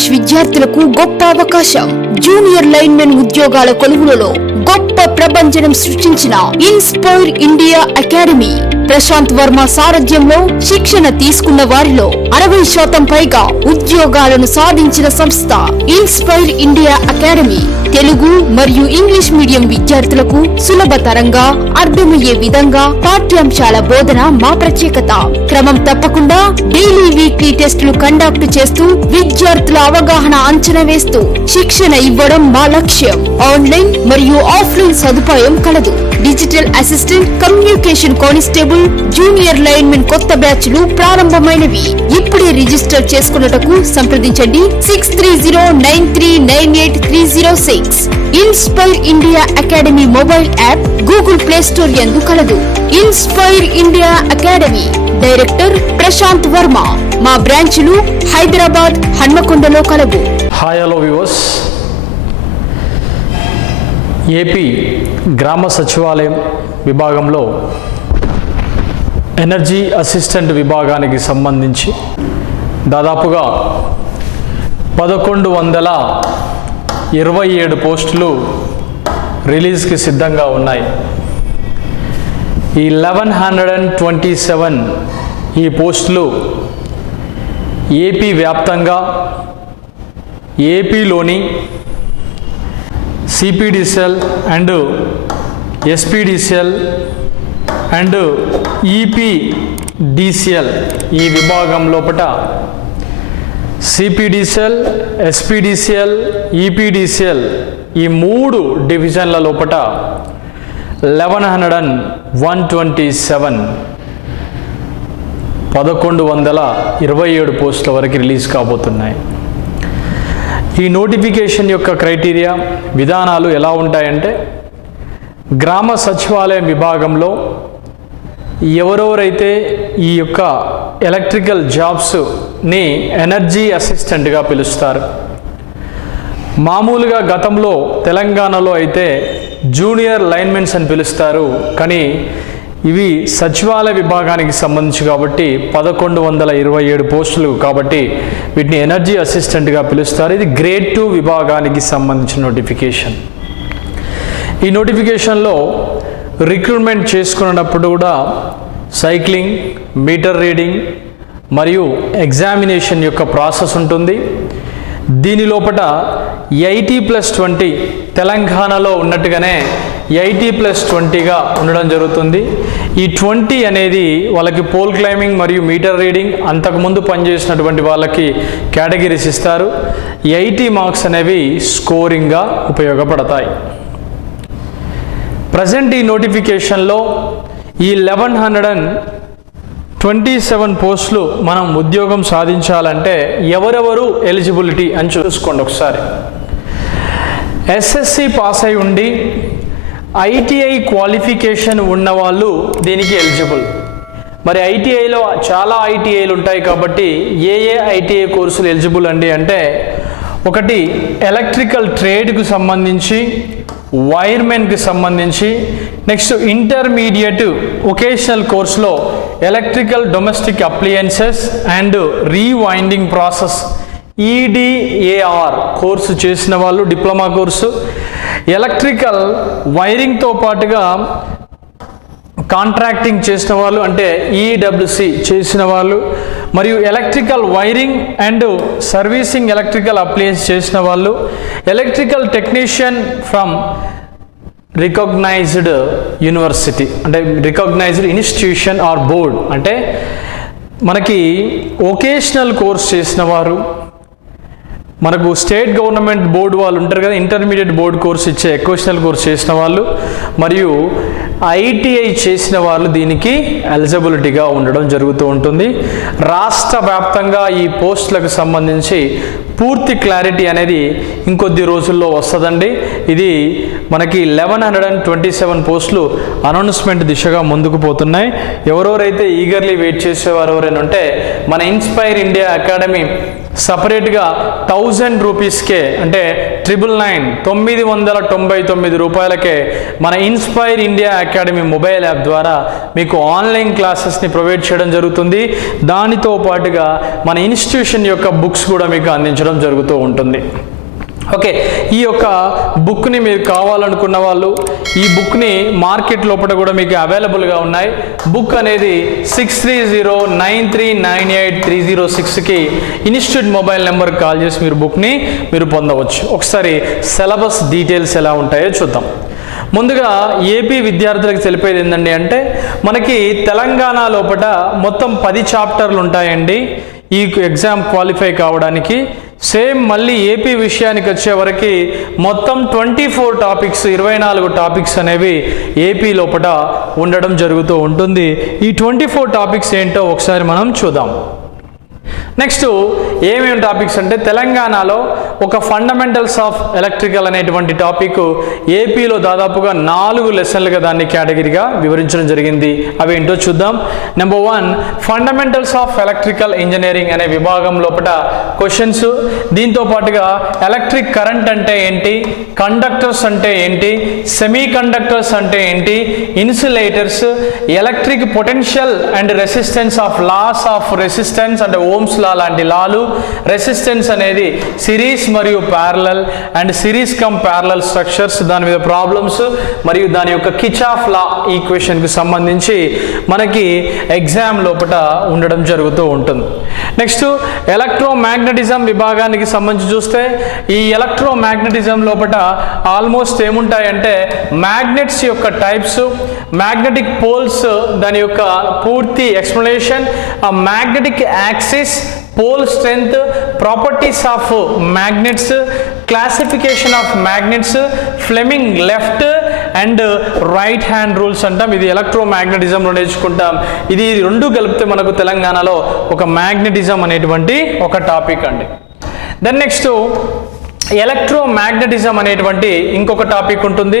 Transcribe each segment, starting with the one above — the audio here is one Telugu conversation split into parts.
ఇంగ్లీష్ విద్యార్థులకు గొప్ప అవకాశం. జూనియర్ లైన్మెన్ ఉద్యోగాల కొలువులలో గొప్ప ప్రభంజనం సృష్టించిన inspire India academy Prashanth Varma సారథ్యంలో శిక్షణ తీసుకున్న వారిలో 60% పైగా ఉద్యోగాలను సాధించిన సంస్థ ఇన్స్పైర్ ఇండియా అకాడమీ. తెలుగు మరియు ఇంగ్లీష్ మీడియం విద్యార్థులకు సులభతరంగా అర్థమయ్యే విధంగా పాఠ్యాంశాల బోధన మా ప్రత్యేకత. క్రమం తప్పకుండా డైలీ వీక్లీ టెస్టులు కండక్ట్ చేస్తూ విద్యార్థుల అవగాహన అంచనా వేస్తూ శిక్షణ ఇవ్వడం మా లక్ష్యం. ఆన్లైన్ మరియు ఆఫ్లైన్ సదుపాయం కలదు. Digital assistant, communication constable, junior linemen కొత్త బ్యాచ్లు ప్రారంభమైనవి. ఇప్పుడే రిజిస్టర్ చేసుకున్నటకు సంప్రదించండి 6309398306. Inspire India academy mobile app Google play store యందు కలదు. Inspire India academy director Prashanth Varma. మా బ్రాంచ్లు హైదరాబాద్, హన్మకొండలో కలవు. హాయ్ హలో వ్యూవర్స్, ఏపీ గ్రామ సచివాలయం విభాగంలో ఎనర్జీ అసిస్టెంట్ విభాగానికి సంబంధించి దాదాపుగా 1127 పోస్టులు రిలీజ్కి సిద్ధంగా ఉన్నాయి. ఈ 1127 ఈ పోస్టులు ఏపీ వ్యాప్తంగా ఏపీలోని CPDCL and SPDCL and EPDCL ఈ విభాగం లోపల సిపిడిసిఎల్, ఎస్పిడిసిఎల్, ఈపీడిసిఎల్ ఈ 3 డివిజన్ల లోపల 1127 పోస్టుల వరకు రిలీజ్ కాబోతున్నాయి. ఈ నోటిఫికేషన్ యొక్క క్రైటీరియా, విధానాలు ఎలా ఉంటాయంటే, గ్రామ సచివాలయం విభాగంలో ఎవరెవరైతే ఈ యొక్క ఎలక్ట్రికల్ జాబ్స్ని ఎనర్జీ అసిస్టెంట్గా పిలుస్తారు. మామూలుగా గతంలో తెలంగాణలో అయితే జూనియర్ లైన్మెన్స్ అని పిలుస్తారు. కానీ ఇవి సచివాలయ విభాగానికి సంబంధించి కాబట్టి 1127 పోస్టులు కాబట్టి వీటిని ఎనర్జీ అసిస్టెంట్గా పిలుస్తారు. ఇది గ్రేడ్ 2 విభాగానికి సంబంధించిన నోటిఫికేషన్. ఈ నోటిఫికేషన్లో రిక్రూట్మెంట్ చేసుకున్నప్పుడు కూడా సైక్లింగ్, మీటర్ రీడింగ్ మరియు ఎగ్జామినేషన్ యొక్క ప్రాసెస్ ఉంటుంది. దీని లోపల 80+20 తెలంగాణలో ఉన్నట్టుగానే 80+20గా ఉండడం జరుగుతుంది. ఈ 20 అనేది వాళ్ళకి పోల్ క్లైంబింగ్ మరియు మీటర్ రీడింగ్ అంతకుముందు పనిచేసినటువంటి వాళ్ళకి కేటగిరీస్ ఇస్తారు. 80 మార్క్స్ అనేవి స్కోరింగ్గా ఉపయోగపడతాయి. ప్రజెంట్ ఈ నోటిఫికేషన్లో ఈ 1127 పోస్టులు మనం ఉద్యోగం సాధించాలంటే ఎవరెవరు ఎలిజిబిలిటీ అని చూసుకోండి ఒకసారి. ఎస్ఎస్సి పాస్ అయి ఉండి ఐటీఐ క్వాలిఫికేషన్ ఉన్నవాళ్ళు దీనికి ఎలిజిబుల్. మరి ఐటీఐలో చాలా ఐటీఐలు ఉంటాయి కాబట్టి ఏ ఐటీఐ కోర్సులు ఎలిజిబుల్ అండి అంటే, ఒకటి ఎలక్ట్రికల్ ట్రేడ్కు సంబంధించి, వైర్మెన్కి సంబంధించి, నెక్స్ట్ ఇంటర్మీడియట్ వొకేషనల్ కోర్సులో electrical domestic appliances and rewinding process EDAR course చేసిన వాళ్ళు, డిప్లొమా కోర్సు, ఎలక్ట్రికల్ వైరింగ్తో పాటుగా కాంట్రాక్టింగ్ చేసిన వాళ్ళు అంటే ఈడబ్ల్యూసి చేసిన వాళ్ళు, మరియు electrical wiring and servicing electrical appliance చేసిన వాళ్ళు, electrical technician from recognized university అంటే రికగ్నైజ్డ్ ఇన్స్టిట్యూషన్ ఆర్ బోర్డ్ అంటే మనకి వొకేషనల్ కోర్స్ చేసిన వారు, మనకు స్టేట్ గవర్నమెంట్ బోర్డు వాళ్ళు ఉంటారు కదా, ఇంటర్మీడియట్ బోర్డు కోర్స్ ఇచ్చే వొకేషనల్ కోర్స్ చేసిన వాళ్ళు, మరియు ఐటీఐ చేసిన వాళ్ళు దీనికి ఎలిజిబిలిటీగా ఉండడం జరుగుతూ ఉంటుంది. రాష్ట్ర వ్యాప్తంగా ఈ పోస్టులకు సంబంధించి పూర్తి క్లారిటీ అనేది ఇంకొద్ది రోజుల్లో వస్తుందండి. ఇది మనకి 1127 పోస్టులు అనౌన్స్మెంట్ దిశగా ముందుకు పోతున్నాయి. ఎవరెవరైతే ఈగర్లీ వెయిట్ చేసేవారు ఎవరైనా ఉంటే మన ఇన్స్పైర్ ఇండియా అకాడమీ సపరేట్గా 1000 రూపీస్కే అంటే 999 రూపాయలకే మన inspire India academy mobile app ద్వారా మీకు ఆన్లైన్ క్లాసెస్ని ప్రొవైడ్ చేయడం జరుగుతుంది. దానితో పాటుగా మన ఇన్స్టిట్యూషన్ యొక్క బుక్స్ కూడా మీకు అందించడం జరుగుతూ ఉంటుంది. ఓకే, ఈ యొక్క బుక్ని మీరు కావాలనుకున్న వాళ్ళు ఈ బుక్ని మార్కెట్ లోపల కూడా మీకు అవైలబుల్గా ఉన్నాయి. బుక్ అనేది 6309398306కి ఇన్స్టిట్యూట్ మొబైల్ నెంబర్కి కాల్ చేసి మీరు బుక్ని మీరు పొందవచ్చు. ఒకసారి సిలబస్ డీటెయిల్స్ ఎలా ఉంటాయో చూద్దాం. ముందుగా ఏపీ విద్యార్థులకు తెలిపేది ఏంటండి అంటే మనకి తెలంగాణ లోపల మొత్తం 10 చాప్టర్లు ఉంటాయండి ఈ ఎగ్జామ్ క్వాలిఫై కావడానికి. సేమ్ మళ్ళీ ఏపీ విషయానికి వచ్చేవరకు మొత్తం 24 టాపిక్స్ 24 టాపిక్స్ అనేవి ఏపీ లోపల ఉండడం జరుగుతూ ఉంటుంది. ఈ 24 టాపిక్స్ ఏంటో ఒకసారి మనం చూద్దాం. నెక్స్ట్ ఏమేమి టాపిక్స్ అంటే తెలంగాణలో ఒక ఫండమెంటల్స్ ఆఫ్ ఎలక్ట్రికల్ అనేటువంటి టాపిక్ ఏపీలో దాదాపుగా 4 లెసన్లుగా దాన్ని కేటగిరీగా వివరించడం జరిగింది. అవి ఏంటో చూద్దాం. Number 1 fundamentals of electrical engineering అనే విభాగం లోపల క్వశ్చన్స్. దీంతో పాటుగా ఎలక్ట్రిక్ కరెంట్ అంటే ఏంటి, కండక్టర్స్ అంటే ఏంటి, సెమీ కండక్టర్స్ అంటే ఏంటి, insulators, electric potential and resistance of laws of resistance అంటే ఓమ్స్ లా లాంటి లాలు, రెసిస్టెన్స్ అనేది సిరీస్ మరియు parallel and series cum parallel structures, దాని మీద ప్రాబ్లమ్స్ మరియు దాని యొక్క కిర్చాఫ్ లా ఈక్వేషన్కి సంబంధించి మనకి ఎగ్జామ్ లోపల ఉండడం జరుగుతూ ఉంటుంది. నెక్స్ట్ ఎలక్ట్రోమాగ్నెటిజం విభాగానికి సంబంధించి చూస్తే ఈ ఎలక్ట్రోమాగ్నెటిజం లోపల ఆల్మోస్ట్ ఏముంటాయంటే మ్యాగ్నెట్స్ యొక్క టైప్స్, మ్యాగ్నెటిక్ పోల్స్ దాని యొక్క పూర్తి ఎక్స్ప్లెనేషన్, ఆ magnetic axis, pole strength, properties of magnets, classification of magnets, Fleming left and right hand rules అంటాం. ఇది ఎలక్ట్రోమాగ్నెటిజంలో నేర్చుకుంటాం. ఇది 2 కలిపితే మనకు తెలంగాణలో ఒక మ్యాగ్నెటిజం అనేటువంటి ఒక టాపిక్ అండి. దెన్ నెక్స్ట్ ఎలక్ట్రోమాగ్నెటిజం అనేటువంటి ఇంకొక టాపిక్ ఉంటుంది.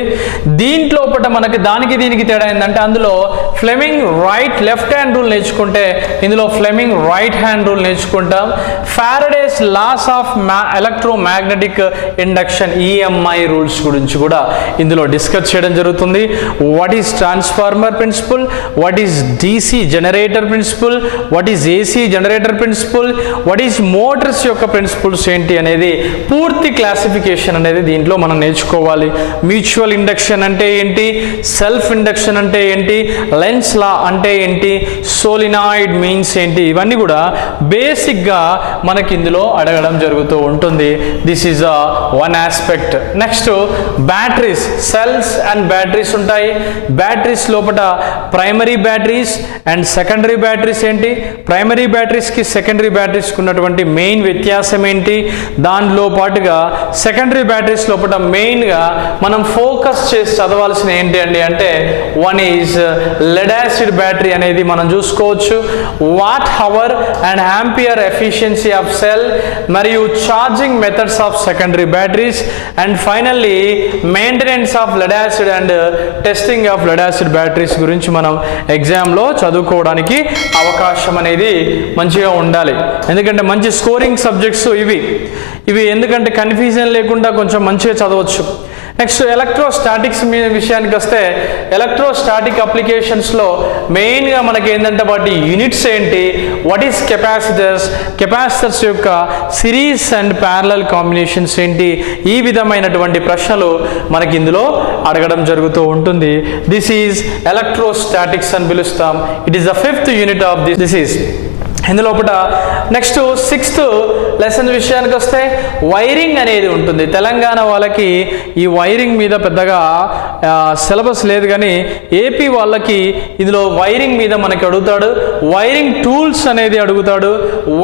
దీంట్లో మనకి దానికి దీనికి తేడా ఏంటంటే అందులో Fleming right left hand rule నేర్చుకుంటే ఇందులో ఫ్లెమింగ్ రైట్ హ్యాండ్ రూల్ నేర్చుకుంటాం. Faraday's laws of electromagnetic induction EMI rules గురించి కూడా ఇందులో డిస్కస్ చేయడం జరుగుతుంది. What is transformer principle, what is DC generator principle, what is AC generator principle, what is motors యొక్క ప్రిన్సిపల్స్ ఏంటి అనేది పూర్తి క్లాసిఫికేషన్ అనేది దీంట్లో మనం నేర్చుకోవాలి. మ్యూచువల్ ఇండక్షన్ అంటే ఏంటి, సెల్ఫ్ ఇండక్షన్ అంటే ఏంటి, లెన్స్ లా అంటే ఏంటి, సోలినాయిడ్ మీన్స్ ఏంటి, ఇవన్నీ కూడా బేసిక్గా మనకి ఇందులో అడగడం జరుగుతూ ఉంటుంది. This is one aspect. Next batteries, cells and batteries ఉంటాయి. బ్యాటరీస్ లోపల primary batteries and secondary batteries ఏంటి, ప్రైమరీ బ్యాటరీస్కి సెకండరీ బ్యాటరీస్కి ఉన్నటువంటి మెయిన్ వ్యత్యాసం ఏంటి, దానిలో పాటుగా సెకండరీ బ్యాటరీస్ లోపల మెయిన్గా మనం ఫోకస్ చేసి చదవాల్సిన ఏంటి అండి అంటే one is lead acid battery అనేది మనం చూసుకోవచ్చు. Watt hour and ampere efficiency of cell మరియు charging methods of secondary batteries and finally maintenance of lead acid and testing of lead acid batteries గురించి మనం ఎగ్జామ్లో చదువుకోవడానికి అవకాశం అనేది మంచిగా ఉండాలి. ఎందుకంటే మంచి స్కోరింగ్ సబ్జెక్ట్స్ ఇవి ఎందుకంటే కన్ఫ్యూజన్ లేకుండా కొంచెం మంచిగా చదవచ్చు. నెక్స్ట్ ఎలక్ట్రోస్టాటిక్స్ విషయానికి వస్తే ఎలక్ట్రోస్టాటిక్ అప్లికేషన్స్లో మెయిన్గా మనకి ఏంటంటే వాటి యూనిట్స్ ఏంటి, వాట్ ఈస్ కెపాసిటర్స్ యొక్క సిరీస్ అండ్ ప్యారలల్ కాంబినేషన్స్ ఏంటి, ఈ విధమైనటువంటి ప్రశ్నలు మనకి ఇందులో అడగడం జరుగుతూ ఉంటుంది. దిస్ ఈజ్ ఎలక్ట్రోస్టాటిక్స్ అని పిలుస్తాం. It is the 5th unit of this is ఇందులోపట. నెక్స్ట్ 6th లెసన్ విషయానికి వస్తే వైరింగ్ అనేది ఉంటుంది. తెలంగాణ వాళ్ళకి ఈ వైరింగ్ మీద పెద్దగా సిలబస్ లేదు, కానీ ఏపీ వాళ్ళకి ఇందులో వైరింగ్ మీద మనకి అడుగుతాడు. వైరింగ్ టూల్స్ అనేది అడుగుతాడు.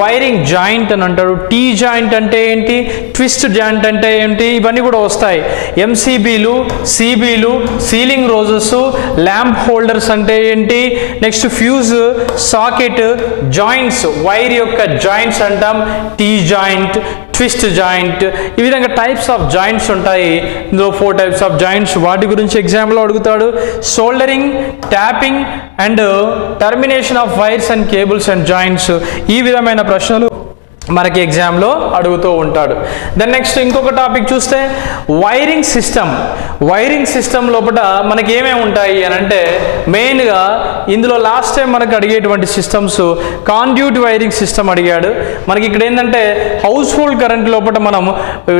వైరింగ్ జాయింట్ అని అంటాడు. టీ జాయింట్ అంటే ఏంటి, ట్విస్ట్ జాయింట్ అంటే ఏంటి, ఇవన్నీ కూడా వస్తాయి. ఎంసీబీలు, సిబీలు, సీలింగ్ రోజెస్, ల్యాంప్ హోల్డర్స్ అంటే ఏంటి, next fuse, socket, joints, wire యొక్క జాయింట్స్ అంటాం. టీ జాయింట్, ట్విస్ట్ జాయింట్, ఈ విధంగా టైప్స్ ఆఫ్ జాయింట్స్ ఉంటాయి. ఇందులో 4 టైప్స్ ఆఫ్ జాయింట్స్, వాటి గురించి ఎగ్జామ్లో అడుగుతాడు. Soldering, tapping and termination of wires and cables and joints, ఈ విధమైన ప్రశ్నలు మనకి ఎగ్జామ్లో అడుగుతూ ఉంటాడు. దెన్ నెక్స్ట్ ఇంకొక టాపిక్ చూస్తే వైరింగ్ సిస్టమ్. వైరింగ్ సిస్టమ్ లోపల మనకి ఏమేమి ఉంటాయి అని అంటే మెయిన్గా ఇందులో లాస్ట్ టైం మనకు అడిగేటువంటి సిస్టమ్స్ కాండ్యూట్ వైరింగ్ సిస్టమ్ అడిగాడు. మనకి ఇక్కడ ఏంటంటే హౌస్ హోల్డ్ కరెంట్ లోపల మనం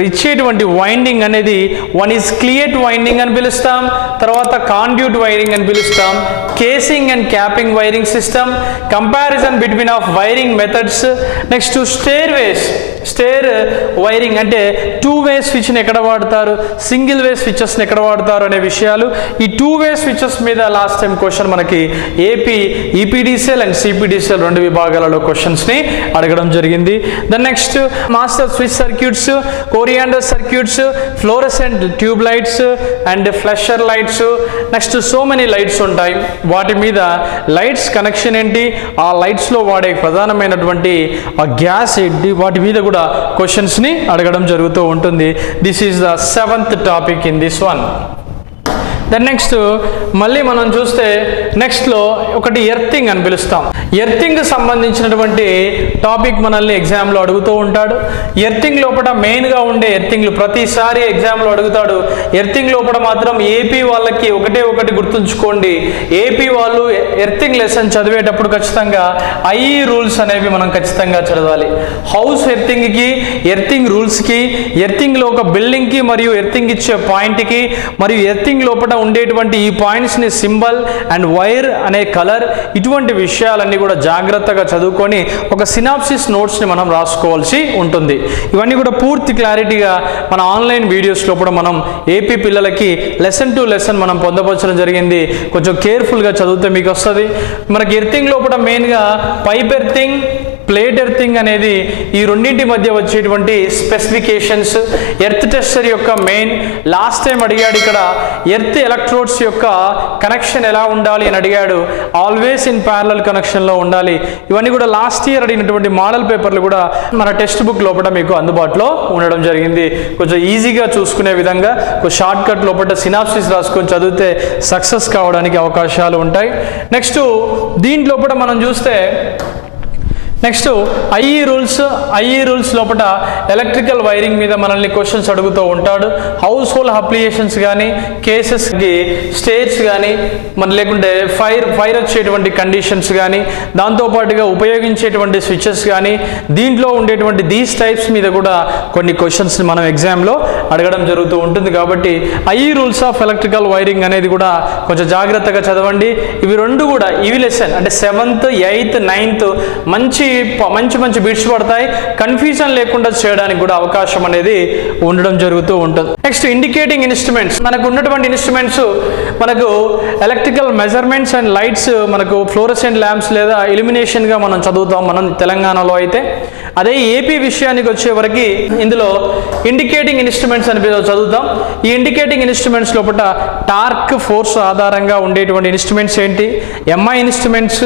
ఇచ్చేటువంటి వైండింగ్ అనేది వన్ ఈజ్ క్లియట్ వైండింగ్ అని పిలుస్తాం, తర్వాత కాండ్యూట్ వైరింగ్ అని పిలుస్తాం, casing and capping wiring system, comparison between of wiring methods, next stair wiring అంటే 2-వే స్విచ్ని ఎక్కడ వాడతారు, సింగిల్-వే స్విచెస్ని ఎక్కడ వాడతారు అనే విషయాలు. ఈ 2-వే స్విచెస్ మీద లాస్ట్ టైం క్వశ్చన్ మనకి ఏపీ ఈపీడీసీఎల్ అండ్ సిపిడిసిఎల్ 2 విభాగాలలో క్వశ్చన్స్ని అడగడం జరిగింది. Then next master switch circuits, coriander circuits, fluorescent tube lights and flasher lights, next so many lights ఉంటాయి. వాటి మీద లైట్స్ కనెక్షన్ ఏంటి, ఆ లైట్స్లో వాడే ప్రధానమైనటువంటి ఆ గ్యాస్ ఏంటి, వాటి మీద కూడా క్వశ్చన్స్ని అడగడం జరుగుతూ ఉంటుంది. This is the 7th topic in this one. Then next మళ్ళీ మనం చూస్తే నెక్స్ట్లో ఒకటి ఎర్తింగ్ అని పిలుస్తాం. ఎర్తింగ్ సంబంధించినటువంటి టాపిక్ మనల్ని ఎగ్జామ్లో అడుగుతూ ఉంటాడు. ఎర్తింగ్ లోపల మెయిన్గా ఉండే ఎర్తింగ్లు ప్రతిసారి ఎగ్జామ్లో అడుగుతాడు. ఎర్తింగ్ లోపల మాత్రం ఏపీ వాళ్ళకి ఒకటి గుర్తుంచుకోండి, ఏపీ వాళ్ళు ఎర్తింగ్ లెసన్ చదివేటప్పుడు ఖచ్చితంగా ఐఈ రూల్స్ అనేవి మనం ఖచ్చితంగా చదవాలి. హౌస్ ఎర్తింగ్కి, ఎర్తింగ్ రూల్స్కి, ఎర్తింగ్లో ఒక బిల్డింగ్కి మరియు ఎర్తింగ్ ఇచ్చే పాయింట్కి మరియు ఎర్తింగ్ లోపల ఉండేటువంటి ఈ పాయింట్స్ని సింబల్ అండ్ వైర్ అనే కలర్, ఇటువంటి విషయాలన్నీ కూడా జాగ్రత్తగా చదువుకొని ఒక సినాప్సిస్ నోట్స్ని మనం రాసుకోవాల్సి ఉంటుంది. ఇవన్నీ కూడా పూర్తి క్లారిటీగా మన ఆన్లైన్ వీడియోస్ లోపల మనం ఏపీ పిల్లలకి లెసన్ టు లెసన్ మనం పొందపరచడం జరిగింది. కొంచెం కేర్ఫుల్గా చదివితే మీకు వస్తుంది. మనకి ఎర్తింగ్ లోపల మెయిన్గా పైప్ ఎర్తింగ్, ప్లేట్ ఎర్తింగ్ అనేది ఈ రెండింటి మధ్య వచ్చేటువంటి స్పెసిఫికేషన్స్, ఎర్త్ టెస్టర్ యొక్క మెయిన్. లాస్ట్ టైం అడిగాడు ఇక్కడ ఎర్త్ ఎలక్ట్రోడ్స్ యొక్క కనెక్షన్ ఎలా ఉండాలి అని అడిగాడు. ఆల్వేస్ ఇన్ ప్యారలల్ కనెక్షన్లో ఉండాలి. ఇవన్నీ కూడా లాస్ట్ ఇయర్ అడిగినటువంటి మోడల్ పేపర్లు కూడా మన టెక్స్ట్ బుక్ లోపల మీకు అందుబాటులో ఉండడం జరిగింది. కొంచెం ఈజీగా చూసుకునే విధంగా ఒక షార్ట్ కట్ లోపల సినాప్సిస్ రాసుకొని చదివితే సక్సెస్ కావడానికి అవకాశాలు ఉంటాయి. నెక్స్ట్ దీంట్లోపల మనం చూస్తే నెక్స్ట్ ఐఈ రూల్స్ లోపల ఎలక్ట్రికల్ వైరింగ్ మీద మనల్ని క్వశ్చన్స్ అడుగుతూ ఉంటాడు. హౌస్ హోల్డ్ అప్లికేషన్స్ కానీ, కేసెస్కి స్టేట్స్ కానీ, మన లేకుంటే ఫైర్ వచ్చేటువంటి కండిషన్స్ కానీ, దాంతోపాటుగా ఉపయోగించేటువంటి స్విచెస్ కానీ, దీంట్లో ఉండేటువంటి దీస్ టైప్స్ మీద కూడా కొన్ని క్వశ్చన్స్ని మనం ఎగ్జామ్లో అడగడం జరుగుతూ ఉంటుంది. కాబట్టి IE rules of electrical wiring అనేది కూడా కొంచెం జాగ్రత్తగా చదవండి. ఇవి రెండు కూడా ఇవి లెసన్ అంటే 7th, 8th, 9th మంచి బిట్స్ పడతాయి. కన్ఫ్యూజన్ లేకుండా చేయడానికి కూడా అవకాశం అనేది ఉండడం జరుగుతూ ఉంటుంది. Next indicating instruments. మనకు ఉన్నటువంటి ఇన్స్ట్రుమెంట్స్ మనకు ఎలక్ట్రికల్ మెజర్మెంట్స్ అండ్ లైట్స్, మనకు ఫ్లోరసెంట్ ల్యాంప్స్ లేదా ఇల్యూమినేషన్గా మనం చదువుతాం మనం తెలంగాణలో అయితే. అదే ఏపీ విషయానికి వచ్చే వరకు ఇందులో ఇండికేటింగ్ ఇన్స్ట్రుమెంట్స్ అని చదువుతాం. ఈ ఇండికేటింగ్ ఇన్స్ట్రుమెంట్స్ లోపల టార్క్ ఫోర్స్ ఆధారంగా ఉండేటువంటి ఇన్స్ట్రుమెంట్స్ ఏంటి, ఎంఐ ఇన్స్ట్రుమెంట్స్,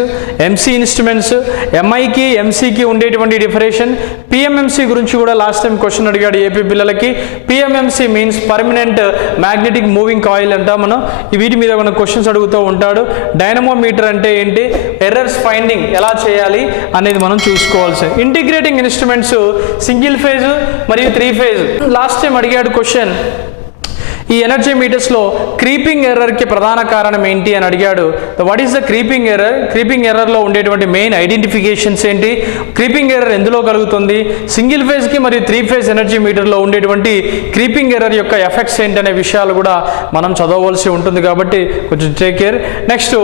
ఎంసీ ఇన్స్ట్రుమెంట్స్, ఎంఐకి ఎంసీకి ఉండేటువంటి డిఫరెషన్, పిఎంఎంసీ గురించి కూడా లాస్ట్ టైం క్వశ్చన్ అడిగాడు ఏపీ పిల్లలకి. PMMC means permanent magnetic moving coil అంటాం మనం. వీటి మీద మనం క్వశ్చన్స్ అడుగుతూ ఉంటాడు. డైనమోమీటర్ అంటే ఏంటి, ఎర్రర్స్ ఫైండింగ్ ఎలా చేయాలి అనేది మనం చూసుకోవాల్సి. ఇంటిగ్రేటింగ్ ఇన్స్ట్రుమెంట్స్ సింగిల్ ఫేజ్ మరియు 3 ఫేజ్. లాస్ట్ టైం అడిగాడు క్వశ్చన్, ఈ ఎనర్జీ మీటర్స్లో క్రీపింగ్ ఎర్రర్కి ప్రధాన కారణం ఏంటి అని అడిగాడు. What is the creeping error, creeping ఎర్రర్లో ఉండేటువంటి మెయిన్ ఐడెంటిఫికేషన్స్ ఏంటి, క్రీపింగ్ ఎర్రర్ ఎందులో కలుగుతుంది, సింగిల్ ఫేజ్కి మరియు 3 ఫేజ్ ఎనర్జీ మీటర్లో ఉండేటువంటి క్రీపింగ్ ఎర్రర్ యొక్క ఎఫెక్ట్స్ ఏంటి అనే విషయాలు కూడా మనం చదవవలసి ఉంటుంది. కాబట్టి కొంచెం take care. Next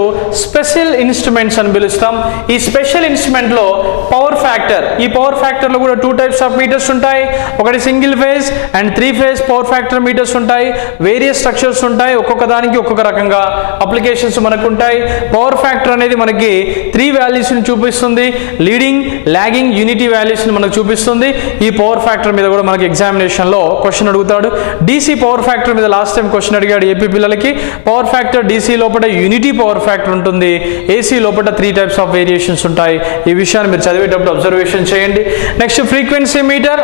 special instruments అని పిలుస్తాం. ఈ స్పెషల్ ఇన్స్ట్రుమెంట్లో పవర్ ఫ్యాక్టర్, ఈ పవర్ ఫ్యాక్టర్లో కూడా 2 టైప్స్ ఆఫ్ మీటర్స్ ఉంటాయి. ఒకటి single phase and 3 phase power factor meters ఉంటాయి. వేరియస్ స్ట్రక్చర్స్ ఉంటాయి, ఒక్కొక్క దానికి ఒక్కొక్క రకంగా అప్లికేషన్స్ మనకు ఉంటాయి. పవర్ ఫ్యాక్టర్ అనేది మనకి 3 వాల్యూస్ని చూపిస్తుంది. లీడింగ్, లాగింగ్, యూనిటీ వాల్యూస్ని మనకు చూపిస్తుంది. ఈ పవర్ ఫ్యాక్టర్ మీద కూడా మనకి ఎగ్జామినేషన్లో క్వశ్చన్ అడుగుతాడు. డీసీ పవర్ ఫ్యాక్టర్ మీద లాస్ట్ టైం క్వశ్చన్ అడిగాడు ఏపీ పిల్లలకి. పవర్ ఫ్యాక్టర్ డీసీ లోపల యూనిటీ పవర్ ఫ్యాక్టర్ ఉంటుంది, ఏసీ లోపల 3 టైప్స్ ఆఫ్ వేరియేషన్స్ ఉంటాయి. ఈ విషయాన్ని మీరు చదివేటప్పుడు అబ్జర్వేషన్ చేయండి. Next frequency meter.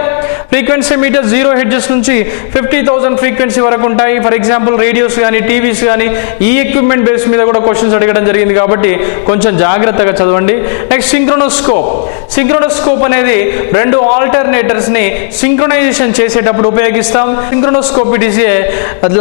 Frequency meter 0 hertz నుంచి 50,000 ఫ్రీక్వెన్సీ వరకు ఉంటాయి. ఉంటాయి. ఫర్ ఎగ్జాంపుల్ రేడియోస్ కానీ టీవీస్ కానీ ఈ ఎక్విప్మెంట్ బేస్ మీద కూడా క్వశ్చన్స్ అడగడం జరిగింది కాబట్టి కొంచెం జాగ్రత్తగా చదవండి. నెక్స్ట్ సింక్రోనోస్కోప్ అనేది రెండు ఆల్టర్నేటర్స్ని సింక్రొనైజేషన్ చేసేటప్పుడు ఉపయోగిస్తాం. Synchronoscope it is a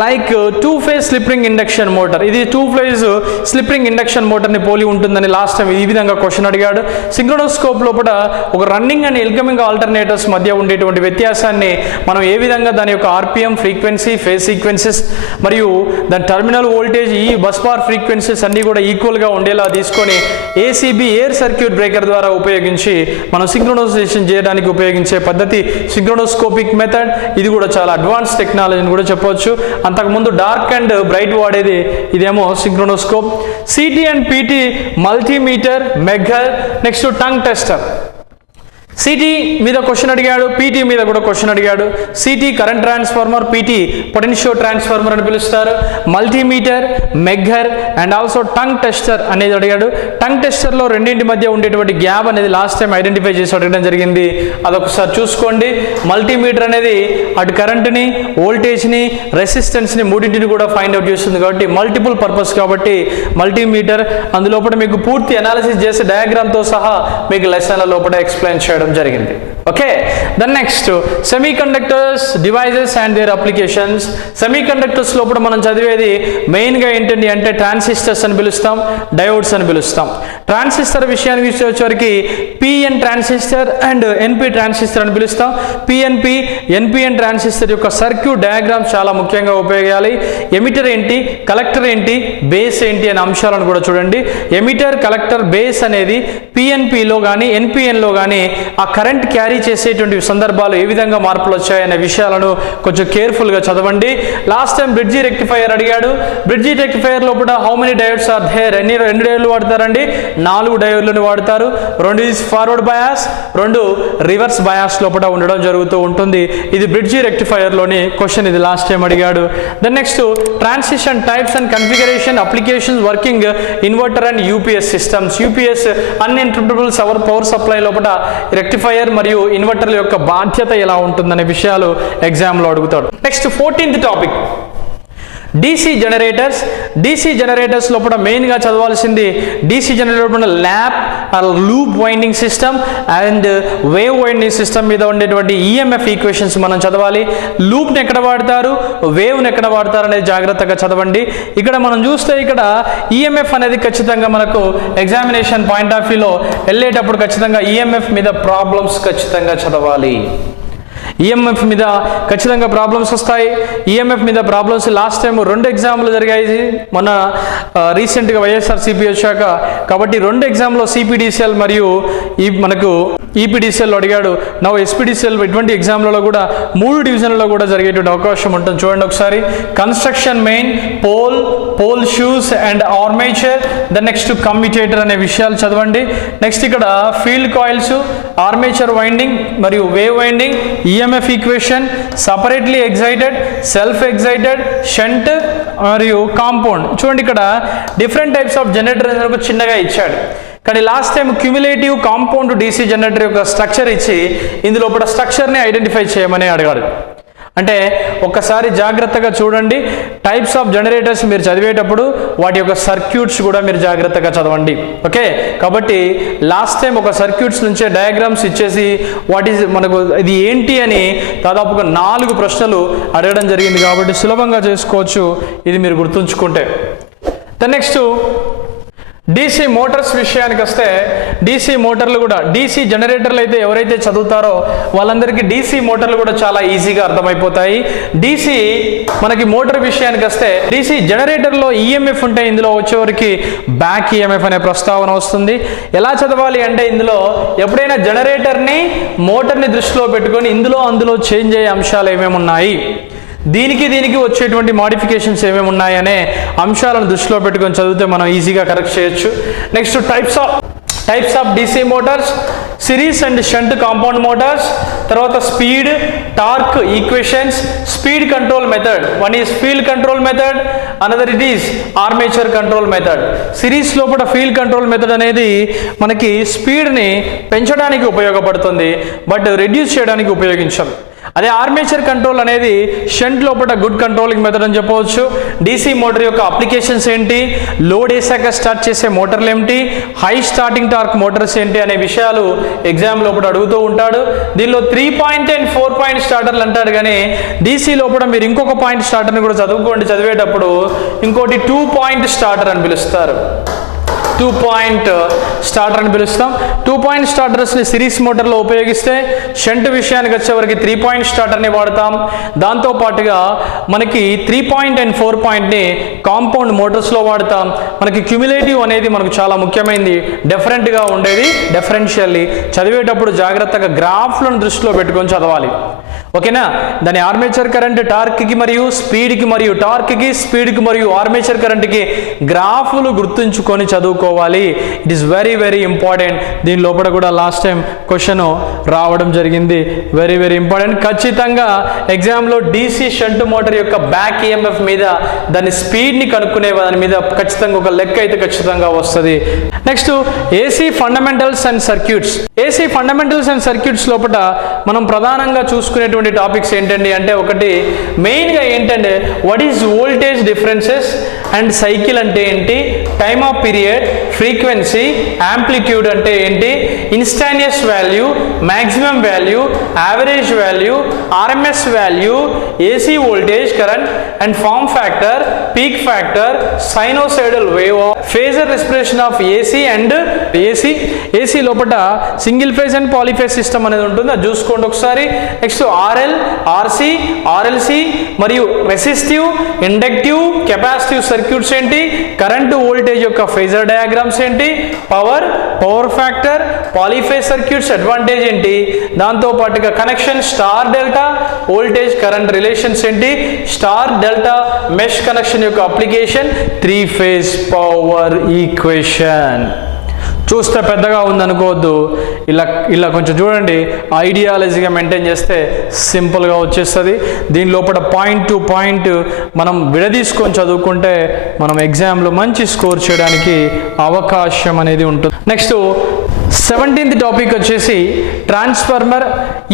like 2-phase slip ring induction motor. ఇది 2-phase స్లిప్ రింగ్ ఇండక్షన్ మోటార్ని పోలి ఉంటుందని లాస్ట్ టైం ఈ విధంగా క్వశ్చన్ అడిగాడు. సింక్రోనోస్కోప్ లోపల ఒక రన్నింగ్ అండ్ ఇన్కమింగ్ ఆల్టర్నేటర్స్ మధ్య ఉండేటువంటి వ్యత్యాసాన్ని మనం ఏ విధంగా దాని యొక్క ఆర్పిఎం, ఫ్రీక్వెన్సీ, ఫేజ్ సీక్వెన్సెస్ మరియు దాని టర్మినల్ వోల్టేజ్, ఈ బస్ బార్ ఫ్రీక్వెన్సీస్ అన్నీ కూడా ఈక్వల్గా ఉండేలా తీసుకొని ఏసీబీ ఎయిర్ సర్క్యూట్ బ్రేకర్ ద్వారా ఉపయోగించి మనం సింక్రోనైజేషన్ చేయడానికి ఉపయోగించే పద్ధతి సింక్రోనోస్కోపిక్ మెథడ్. ఇది కూడా చాలా అడ్వాన్స్ టెక్నాలజీని కూడా చెప్పవచ్చు. అంతకుముందు డార్క్ అండ్ బ్రైట్ వాడేది, ఇదేమో synchronoscope. CT and PT multimeter, megger. Next tong tester. CT మీద క్వశ్చన్ అడిగాడు, పీటీ మీద కూడా క్వశ్చన్ అడిగాడు. CT current transformer, PT potential transformer అని పిలుస్తారు. Multimeter, megger and also tong tester అనేది అడిగాడు. టంగ్ టెస్టర్లో రెండింటి మధ్య ఉండేటువంటి గ్యాప్ అనేది లాస్ట్ టైం ఐడెంటిఫై చేసి అడగడం జరిగింది, అదొకసారి చూసుకోండి. మల్టీమీటర్ అనేది అటు కరెంట్ని, వోల్టేజ్ని, రెసిస్టెన్స్ని మూడింటిని కూడా ఫైండ్ అవుట్ చేస్తుంది కాబట్టి మల్టిపుల్ పర్పస్ కాబట్టి మల్టీమీటర్. అందులోపల మీకు పూర్తి అనాలిసిస్ చేసే డయాగ్రామ్తో సహా మీకు లెసన్ల లోపల ఎక్స్ప్లెయిన్ చేయడం జరిగింది. Okay, then next semiconductors, devices and their applications. Semiconductors లోపల మనం చదివేది మెయిన్గా ఏంటండి అంటే ట్రాన్సిస్టర్స్ అని పిలుస్తాం, డయోడ్స్ అని పిలుస్తాం. ట్రాన్సిస్టర్ విషయానికి వచ్చేసరికి పిఎన్ ట్రాన్సిస్టర్ అండ్ ఎన్పి ట్రాన్సిస్టర్ అని పిలుస్తాం. పిఎన్పి, ఎన్పిఎన్ ట్రాన్సిస్టర్ యొక్క సర్క్యూట్ డయాగ్రామ్స్ చాలా ముఖ్యంగా ఉపయోగాలి. ఎమిటర్ ఏంటి, కలెక్టర్ ఏంటి, బేస్ ఏంటి అనే అంశాలను కూడా చూడండి. ఎమిటర్, కలెక్టర్, బేస్ అనేది పిఎన్పిలో కానీ ఎన్పిఎన్లో కానీ ఆ కరెంట్ క్యారీ చేసేటువంటి సందర్భాలు ఏ విధంగా మార్పులు వచ్చాయనే విషయాలను కొంచెం కేర్ఫుల్గా చదవండి. లాస్ట్ టైం బ్రిడ్జి రెక్టిఫైయర్ అడిగాడు. బ్రిడ్జి రెక్టిఫైయర్ లోపల how many diodes are there, రెండు డయోడ్లు వాడతారండి, 4 డయోడ్లను వాడతారు. 2 ఫార్వర్డ్ బయాస్, 2 రివర్స్ బయాస్ లోపల ఉండడం జరుగుతూ ఉంటుంది. ఇది బ్రిడ్జి రెక్టిఫైయర్లోని క్వశ్చన్, ఇది లాస్ట్ టైం అడిగాడు. Then next transition types and configuration, applications, working inverter and UPS systems. UPS uninterruptible power supply లోపల రెక్టిఫైయర్ మరియు ఇన్వర్టర్ల యొక్క బాధ్యత ఎలా ఉంటుందనే విషయాలు ఎగ్జామ్లో అడుగుతాడు. నెక్స్ట్ 14th topic DC generators. DC generators లోపల మెయిన్గా చదవాల్సింది DC generator lap loop winding system and wave winding system మీద ఉండేటువంటి ఈఎంఎఫ్ ఈక్వేషన్స్ మనం చదవాలి. లూప్ని ఎక్కడ వాడతారు, వేవ్ని ఎక్కడ వాడతారు అనేది జాగ్రత్తగా చదవండి. ఇక్కడ మనం చూస్తే ఇక్కడ ఈఎంఎఫ్ అనేది ఖచ్చితంగా మనకు ఎగ్జామినేషన్ పాయింట్ ఆఫ్ వ్యూలో వెళ్ళేటప్పుడు ఖచ్చితంగా ఈఎంఎఫ్ మీద ప్రాబ్లమ్స్ ఖచ్చితంగా చదవాలి. ఈఎంఎఫ్ మీద ఖచ్చితంగా ప్రాబ్లమ్స్ వస్తాయి. ఈఎంఎఫ్ మీద ప్రాబ్లమ్స్ లాస్ట్ టైం 2 ఎగ్జామ్లు జరిగాయి మొన్న రీసెంట్గా వైఎస్ఆర్సీపీ వచ్చాక. కాబట్టి 2 ఎగ్జామ్లో సిపిడిసిఎల్ మరియు మనకు ఈపీడిసిఎల్ అడిగాడు. నవ్వు ఎస్పీడిసిఎల్ ఇటువంటి ఎగ్జామ్లలో కూడా 3 డివిజన్లలో కూడా జరిగేటువంటి అవకాశం ఉంటుంది. చూడండి ఒకసారి. Construction main, pole shoes and armature, the next commutator అనే విషయాలు చదవండి. నెక్స్ట్ ఇక్కడ ఫీల్డ్ కాయిల్స్, ఆర్మేచర్ వైండింగ్ మరియు wave winding, EMF equation, separately excited, self excited, shunt మరియు కాంపౌండ్. చూడండి ఇక్కడ డిఫరెంట్ టైప్స్ ఆఫ్ జనరేటర్ చిన్నగా ఇచ్చాడు. కానీ last time cumulative compound DC generator యొక్క స్ట్రక్చర్ ఇచ్చి ఇందులో స్ట్రక్చర్ని ఐడెంటిఫై చేయమని అడిగాడు. అంటే ఒక్కసారి జాగ్రత్తగా చూడండి. టైప్స్ ఆఫ్ జనరేటర్స్ మీరు చదివేటప్పుడు వాటి యొక్క సర్క్యూట్స్ కూడా మీరు జాగ్రత్తగా చదవండి. ఓకే, కాబట్టి లాస్ట్ టైం ఒక సర్క్యూట్స్ నుంచే డయాగ్రామ్స్ ఇచ్చేసి మనకు ఇది ఏంటి అని దాదాపుగా 4 ప్రశ్నలు అడగడం జరిగింది కాబట్టి సులభంగా చేసుకోవచ్చు, ఇది మీరు గుర్తుంచుకుంటే. నెక్స్ట్ డీసీ మోటార్స్ విషయానికి వస్తే డీసీ మోటార్లు కూడా, డీసీ జనరేటర్లు అయితే ఎవరైతే చదువుతారో వాళ్ళందరికీ డీసీ మోటార్లు కూడా చాలా ఈజీగా అర్థమైపోతాయి. డీసీ మనకి మోటార్ విషయానికి వస్తే డీసీ జనరేటర్లో ఈఎంఎఫ్ ఉంటే ఇందులో వచ్చేవరకు బ్యాక్ ఈఎంఎఫ్ అనే ప్రస్తావన వస్తుంది. ఎలా చదవాలి అంటే ఇందులో ఎప్పుడైనా జనరేటర్ని మోటార్ని దృష్టిలో పెట్టుకొని అందులో చేంజ్ అయ్యే అంశాలు ఏమేమి ఉన్నాయి, దీనికి వచ్చేటువంటి మాడిఫికేషన్స్ ఏమేమి ఉన్నాయనే అంశాలను దృష్టిలో పెట్టుకొని చదివితే మనం ఈజీగా కరెక్ట్ చేయొచ్చు. Next types of DC motors, series and shunt compound motors, తర్వాత speed, torque equations, speed control method. One is field control method, another it is armature control method. Series లోపల ఫీల్డ్ కంట్రోల్ మెథడ్ అనేది మనకి స్పీడ్ని పెంచడానికి ఉపయోగపడుతుంది, బట్ రెడ్యూస్ చేయడానికి ఉపయోగించదు. అదే ఆర్మేచర్ కంట్రోల్ అనేది షంట్ లోపల గుడ్ కంట్రోలింగ్ మెథడ్ అని చెప్పవచ్చు. డీసీ మోటార్ యొక్క అప్లికేషన్స్ ఏంటి, లోడ్ వేసాక స్టార్ట్ చేసే మోటార్లు ఏమిటి, హై స్టార్టింగ్ టార్క్ మోటార్స్ ఏంటి అనే విషయాలు ఎగ్జామ్ లోపల అడుగుతూ ఉంటాడు. దీనిలో 3 పాయింట్ అండ్ 4 పాయింట్ స్టార్టర్లు అంటాడు, కానీ డీసీ లోపల మీరు ఇంకొక పాయింట్ స్టార్టర్ని కూడా చదివేటప్పుడు ఇంకోటి 2 పాయింట్ స్టార్టర్ అని పిలుస్తారు. 2 పాయింట్ స్టార్టర్ అని పిలుస్తాం. 2 పాయింట్ స్టార్టర్స్ని సిరీస్ మోటార్లో ఉపయోగిస్తే, షంట్ విషయానికి వచ్చేవరకు 3 పాయింట్ స్టార్టర్ని వాడతాం. దాంతోపాటుగా మనకి 3 పాయింట్ అండ్ 4 పాయింట్ని కాంపౌండ్ మోటార్స్లో వాడతాం. మనకి క్యుములేటివ్ అనేది మనకు చాలా ముఖ్యమైనది, డిఫరెంట్గా ఉండేది. డిఫరెన్షియల్లీ చదివేటప్పుడు జాగ్రత్తగా గ్రాఫ్లను దృష్టిలో పెట్టుకొని చదవాలి, ఓకేనా. దాని ఆర్మేచర్ కరెంట్ టార్క్కి మరియు స్పీడ్కి మరియు టార్క్కి స్పీడ్కి మరియు ఆర్మేచర్ కరెంట్కి గ్రాఫ్లు గుర్తుంచుకొని చదువుకోవాలి. It is very very important. దీని లోపల కూడా లాస్ట్ టైం క్వశ్చన్ రావడం జరిగింది, వెరీ వెరీ ఇంపార్టెంట్. ఖచ్చితంగా ఎగ్జామ్లో డీసీ షంట్ మోటార్ యొక్క బ్యాక్ ఈఎంఎఫ్ మీద దాని స్పీడ్ని కనుక్కునే దాని మీద ఖచ్చితంగా ఒక లెక్క అయితే ఖచ్చితంగా వస్తుంది. Next AC fundamentals and circuits. AC fundamentals and circuits లోపల మనం ప్రధానంగా చూసుకునేటువంటి టాపిక్స్ ఏంటండి అంటే, ఒకటి మెయిన్గా ఏంటంటే what is voltage differences and cycle అంటే ఏంటి, time of period, frequency, amplitude అంటే ఏంటి, instantaneous value, maximum value, average value, RMS value, AC voltage current and form factor, peak factor, sinusoidal wave, phasor respiration of AC and AC లోపల single phase and polyphase system అనేది ఉంటుంది, అది చూసుకోండి ఒకసారి. నెక్స్ట్ ఆర్ఎల్, ఆర్సి, ఆర్ఎల్సి మరియు రెసిస్టివ్, ఇండక్టివ్, కెపాసిటివ్ సర్క్యూట్స్ ఏంటి, కరెంటు వోల్టేజ్ యొక్క ఫేజర్ డయాగ్రామ్స్ ఏంటి, పవర్ ఫ్యాక్టర్, పాలీఫేజ్ సర్క్యూట్స్ అడ్వాంటేజ్ ఏంటి, దాంతోపాటుగా connection star delta, voltage current relations ఏంటి, స్టార్ డెల్టా మెష్ కనెక్షన్ యొక్క అప్లికేషన్, 3 ఫేజ్ పవర్ ఈక్వేషన్. చూస్తే పెద్దగా ఉందనుకోవద్దు, ఇలా కొంచెం చూడండి, ఐడియాలజీగా మెయింటైన్ చేస్తే సింపుల్గా వచ్చేస్తుంది. దీని లోపల పాయింట్ టు పాయింట్ మనం విడదీసుకొని చదువుకుంటే మనం ఎగ్జామ్లో మంచి స్కోర్ చేయడానికి అవకాశం అనేది ఉంటుంది. నెక్స్ట్ 17th టాపిక్ వచ్చేసి ట్రాన్స్ఫార్మర్.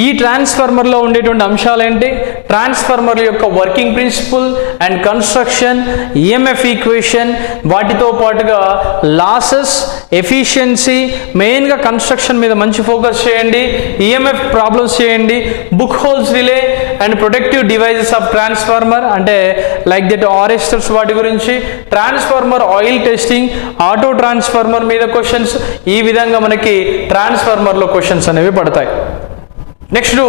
ఈ ట్రాన్స్ఫార్మర్లో ఉండేటువంటి అంశాలు ఏంటి, ట్రాన్స్ఫార్మర్ యొక్క working principle and construction, EMF equation, వాటితో పాటుగా లాసెస్, ఎఫిషియన్సీ, మెయిన్గా కన్స్ట్రక్షన్ మీద మంచి ఫోకస్ చేయండి, ఈఎంఎఫ్ ప్రాబ్లమ్స్ చేయండి, Buchholz relay and protective devices of transformer అంటే లైక్ దట్ ఆర్ఎస్టర్స్, వాటి గురించి, transformer oil testing, auto transformer మీద క్వశ్చన్స్, ఈ విధంగా మనకి ట్రాన్స్ఫార్మర్లో క్వశ్చన్స్ అనేవి పడతాయి. నెక్స్ట్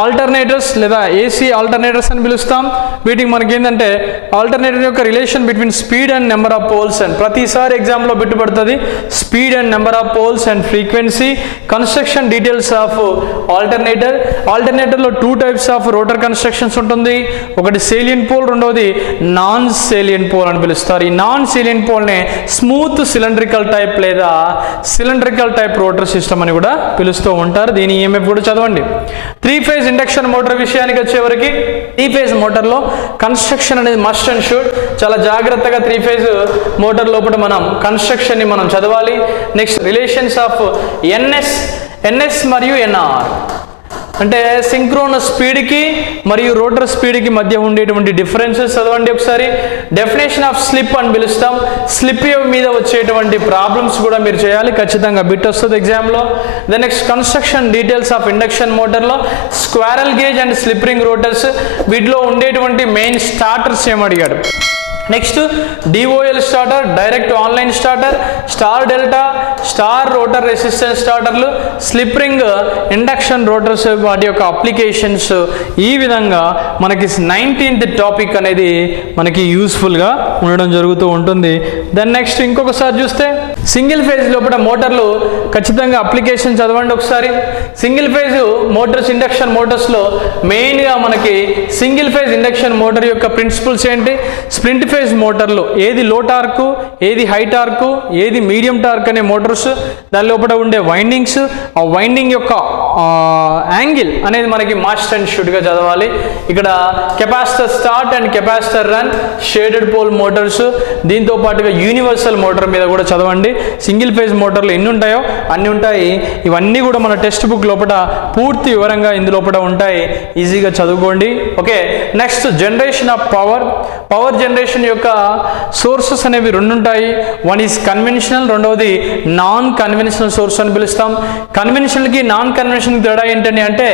ఆల్టర్నేటర్స్ లేదా ఏసీ ఆల్టర్నేటర్స్ అని పిలుస్తాం. వీటికి మనకి ఏంటంటే ఆల్టర్నేటర్ యొక్క relation between speed and number of poles and ప్రతిసారి ఎగ్జామ్లో బిట్టుపడుతుంది. Speed and number of poles and frequency, construction details of alternator. ఆల్టర్నేటర్లో 2 types of rotor constructions ఉంటుంది, ఒకటి సేలియన్ పోల్, రెండవది నాన్ సేలియన్ పోల్ అని పిలుస్తారు. ఈ నాన్ సేలియన్ పోల్నే స్మూత్ సిలిండ్రికల్ టైప్ లేదా సిలిండ్రికల్ టైప్ రోటర్ సిస్టమ్ అని కూడా పిలుస్తూ ఉంటారు. దీని ఈఎంఎఫ్ కూడా చదవండి. 3 ఫేజ్ ఇండక్షన్ మోటార్ విషయానికి వచ్చేవరకు 3 ఫేజ్ మోటార్లో కన్స్ట్రక్షన్ అనేది మస్ట్ అండ్ షుడ్. చాలా జాగ్రత్తగా 3 ఫేజ్ మోటార్ లోపల మనం కన్స్ట్రక్షన్ని మనం చదవాలి. నెక్స్ట్ రిలేషన్స్ ఆఫ్ ఎన్ఎస్ మరియు ఎన్ఆర్ అంటే సింక్రోనస్ స్పీడ్కి మరియు రోటర్ స్పీడ్కి మధ్య ఉండేటువంటి డిఫరెన్సెస్ చదవండి ఒకసారి. డెఫినేషన్ ఆఫ్ స్లిప్ అని పిలుస్తాం. స్లిప్ మీద వచ్చేటువంటి ప్రాబ్లమ్స్ కూడా మీరు చేయాలి, ఖచ్చితంగా బిట్ వస్తుంది ఎగ్జామ్లో. The next construction details of induction మోటార్లో squirrel cage and slip ring rotors, వీటిలో ఉండేటువంటి మెయిన్ స్టార్టర్స్ ఏమడిగాడు. Next DOL starter, direct online starter, star delta, star rotor resistance స్టార్టర్లు, స్లిప్ రింగ్ ఇండక్షన్ రోటర్స్, వాటి యొక్క అప్లికేషన్స్. ఈ విధంగా మనకి 19th టాపిక్ అనేది మనకి యూస్ఫుల్గా ఉండడం జరుగుతూ ఉంటుంది. దెన్ నెక్స్ట్ ఇంకొకసారి చూస్తే సింగిల్ ఫేజ్ లోపల మోటార్లు ఖచ్చితంగా అప్లికేషన్ చదవండి ఒకసారి. సింగిల్ ఫేజ్ మోటార్స్, ఇండక్షన్ మోటార్స్లో మెయిన్గా మనకి సింగిల్ ఫేజ్ ఇండక్షన్ మోటార్ యొక్క ప్రిన్సిపల్స్ ఏంటి, స్ప్లింట్ ఫేజ్ మోటార్లు ఏది లో టార్క్, ఏది హై టార్క్, ఏది మీడియం టార్క్ అనే మోటార్స్, దాని లోపల ఉండే వైండింగ్స్, ఆ వైండింగ్ యొక్క యాంగిల్ అనేది మనకి మస్ట్ అండ్ షుడ్గా చదవాలి. ఇక్కడ capacitor start and capacitor run, shaded pole motors, దీంతో పాటుగా యూనివర్సల్ మోటార్ మీద కూడా చదవండి. సింగిల్ ఫేజ్ మోటార్లు ఎన్ని ఉంటాయో అన్ని ఉంటాయి. ఇవన్నీ కూడా మన టెక్స్ట్ బుక్ లోపల పూర్తి వివరంగా ఇందులోపల ఉంటాయి, ఈజీగా చదువుకోండి. Okay, next generation of power. Power generation యొక్క సోర్సెస్ అనేవి రెండు ఉంటాయి. వన్ ఈజ్ కన్వెన్షనల్, రెండవది నాన్ కన్వెన్షనల్ సోర్స్ అని పిలుస్తాం. కన్వెన్షనల్కి నాన్ కన్వెన్షనల్ తేడా ఏంటంటే అంటే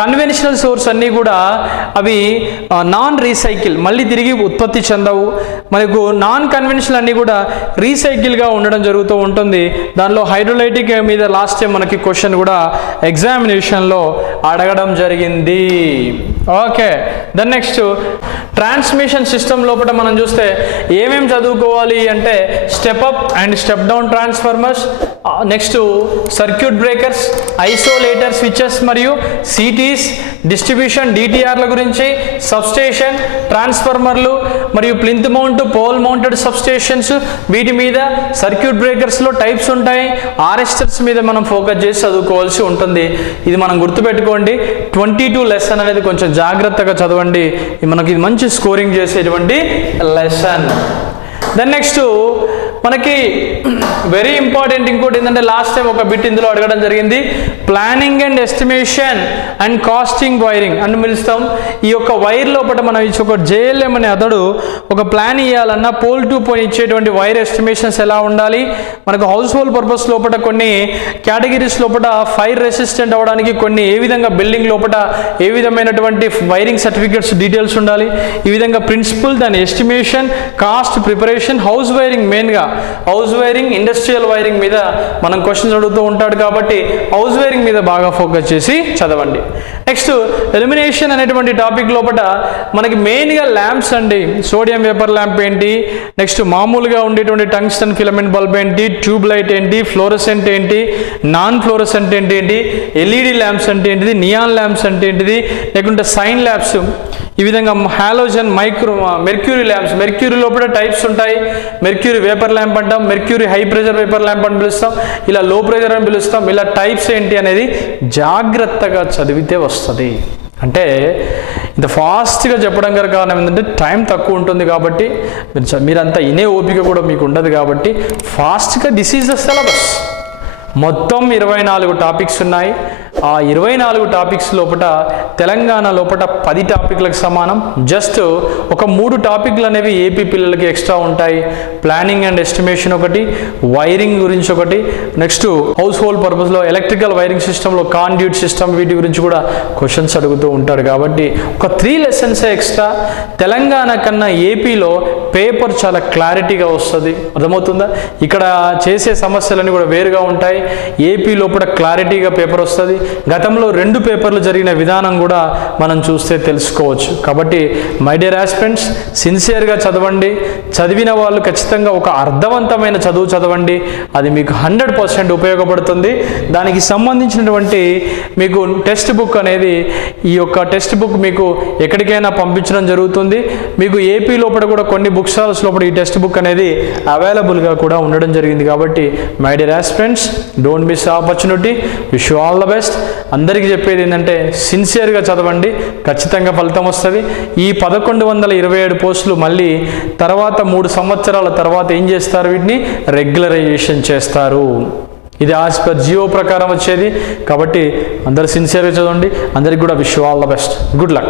కన్వెన్షనల్ సోర్స్ అన్నీ కూడా అవి నాన్ రీసైకిల్, మళ్ళీ తిరిగి ఉత్పత్తి చెందవు. మనకు నాన్ కన్వెన్షనల్ అన్నీ కూడా రీసైకిల్గా ఉండడం జరుగుతూ ఉంటుంది. దానిలో హైడ్రోలైటిక్ మీద లాస్ట్ టైం మనకి క్వశ్చన్ కూడా ఎగ్జామినేషన్లో అడగడం జరిగింది. Okay, then next transmission system లోపల మనం చూస్తే ఏమేమి చదువుకోవాలి అంటే step up and step down transformers, next circuit breakers, isolator switches మరియు సిటీస్, డిస్ట్రిబ్యూషన్ డిటిఆర్ల గురించి, సబ్స్టేషన్, ట్రాన్స్ఫార్మర్లు మరియు plinth mount, pole mounted substations, వీటి మీద సర్క్యూట్ బ్రేకర్స్లో టైప్స్ ఉంటాయి. ఆర్ఎస్టర్స్ మీద మనం ఫోకస్ చేసి చదువుకోవాల్సి ఉంటుంది. ఇది మనం గుర్తుపెట్టుకోండి. 22 లెసన్ అనేది కొంచెం జాగ్రత్తగా చదవండి, మనకి ఇది మంచి స్కోరింగ్ చేసేటువంటి లెసన్. దెన్ నెక్స్ట్ మనకి వెరీ ఇంపార్టెంట్ ఇంకోటి ఏంటంటే లాస్ట్ టైం ఒక బిట్ ఇందులో అడగడం జరిగింది, planning and estimation and costing wiring అని పిలుస్తాం. ఈ యొక్క వైర్ లోపల మనం ఇచ్చి ఒక జేఎల్ఎం అనే అతడు ఒక ప్లాన్ ఇవ్వాలన్నా పోల్ టు పోల్ ఇచ్చేటువంటి వైర్ ఎస్టిమేషన్స్ ఎలా ఉండాలి, మనకు హౌస్ హోల్డ్ పర్పస్ లోపల కొన్ని కేటగిరీస్ లోపల ఫైర్ రెసిస్టెంట్ అవ్వడానికి కొన్ని ఏ విధంగా బిల్డింగ్ లోపల ఏ విధమైనటువంటి వైరింగ్ సర్టిఫికేట్స్ డీటెయిల్స్ ఉండాలి, ఈ విధంగా ప్రిన్సిపల్, దాని estimation, cost, preparation, house wiring, మెయిన్గా హౌస్ వైరింగ్, ఇండస్ట్రియల్ వైరింగ్ మీద మనం క్వశ్చన్స్ అడుగుతూ ఉంటాడు కాబట్టి హౌస్ వైరింగ్ మీద బాగా ఫోకస్ చేసి చదవండి. నెక్స్ట్ ఎలిమినేషన్ అనేటువంటి టాపిక్ లోపల మనకి మెయిన్గా ల్యాంప్స్ అండి. సోడియం వేపర్ ల్యాంప్ ఏంటి, నెక్స్ట్ మామూలుగా ఉండేటువంటి టంగ్స్టన్ ఫిలమెంట్ బల్బ్ ఏంటి, ట్యూబ్ లైట్ ఏంటి, ఫ్లోరసెంట్ ఏంటి, నాన్ ఫ్లోరసెంట్ ఏంటి, ఎల్ఈడి ల్యాంప్స్ అంటే ఏంటిది, నియాన్ ల్యాంప్స్ అంటే ఏంటిది, లేకుంటే సైన్ ల్యాంప్స్, ఈ విధంగా హాలోజన్, మెర్క్యూరీ ల్యాంప్స్, మెర్క్యూరీ లోపల టైప్స్ ఉంటాయి. మెర్క్యూరీ వేపర్ ల్యాంప్ అంటాం, mercury high pressure vapour lamp అని పిలుస్తాం, ఇలా లో ప్రెషర్ అని పిలుస్తాం. ఇలా టైప్స్ ఏంటి అనేది జాగ్రత్తగా చదివితే వస్తుంది. అంటే ఇంత ఫాస్ట్గా చెప్పడం గల కారణం ఏంటంటే టైం తక్కువ ఉంటుంది కాబట్టి మీరంతా ఇనే ఓపిక కూడా మీకు ఉండదు కాబట్టి ఫాస్ట్గా దిస్ ఈజ్ ద సిలబస్. మొత్తం 24 టాపిక్స్ ఉన్నాయి. ఆ 24 టాపిక్స్ లోపల తెలంగాణ లోపల 10 టాపిక్లకు సమానం. జస్ట్ ఒక 3 టాపిక్లు అనేవి ఏపీ పిల్లలకి ఎక్స్ట్రా ఉంటాయి. ప్లానింగ్ అండ్ ఎస్టిమేషన్ ఒకటి, వైరింగ్ గురించి ఒకటి, నెక్స్ట్ హౌస్ హోల్డ్ పర్పస్లో ఎలక్ట్రికల్ వైరింగ్ సిస్టంలో కాండ్యూట్ సిస్టమ్, వీటి గురించి కూడా క్వశ్చన్స్ అడుగుతూ ఉంటాడు కాబట్టి ఒక 3 లెసన్స్ ఎక్స్ట్రా. తెలంగాణ కన్నా ఏపీలో పేపర్ చాలా క్లారిటీగా వస్తుంది, అర్థమవుతుందా? ఇక్కడ చేసే సమస్యలన్నీ కూడా వేరుగా ఉంటాయి. ఏపీ లోపల క్లారిటీగా పేపర్ వస్తుంది. గతంలో 2 పేపర్లు జరిగిన విధానం కూడా మనం చూస్తే తెలుసుకోవచ్చు. కాబట్టి మై డియర్ ఆస్పిరెంట్స్, సిన్సియర్గా చదవండి. చదివిన వాళ్ళు ఖచ్చితంగా ఒక అర్థవంతమైన చదువు చదవండి, అది మీకు 100% ఉపయోగపడుతుంది. దానికి సంబంధించినటువంటి మీకు టెక్స్ట్ బుక్ అనేది, ఈ యొక్క టెక్స్ట్ బుక్ మీకు ఎక్కడికైనా పంపించడం జరుగుతుంది. మీకు ఏపీ లోపల కూడా కొన్ని బుక్ స్టాల్స్ లోపల ఈ టెక్స్ట్ బుక్ అనేది అవైలబుల్గా కూడా ఉండడం జరిగింది. కాబట్టి my dear aspirants, don't miss opportunity. Wish you all the best. అందరికీ చెప్పేది ఏంటంటే సిన్సియర్గా చదవండి, ఖచ్చితంగా ఫలితం వస్తుంది. ఈ 1127 పోస్టులు మళ్ళీ తర్వాత 3 సంవత్సరాల తర్వాత ఏం చేస్తారు, వీటిని రెగ్యులరైజేషన్ చేస్తారు. ఇది యాజ్ పర్ జియో ప్రకారం వచ్చేది. కాబట్టి అందరూ సిన్సియర్గా చదవండి. అందరికీ కూడా wish you all the best. Good luck.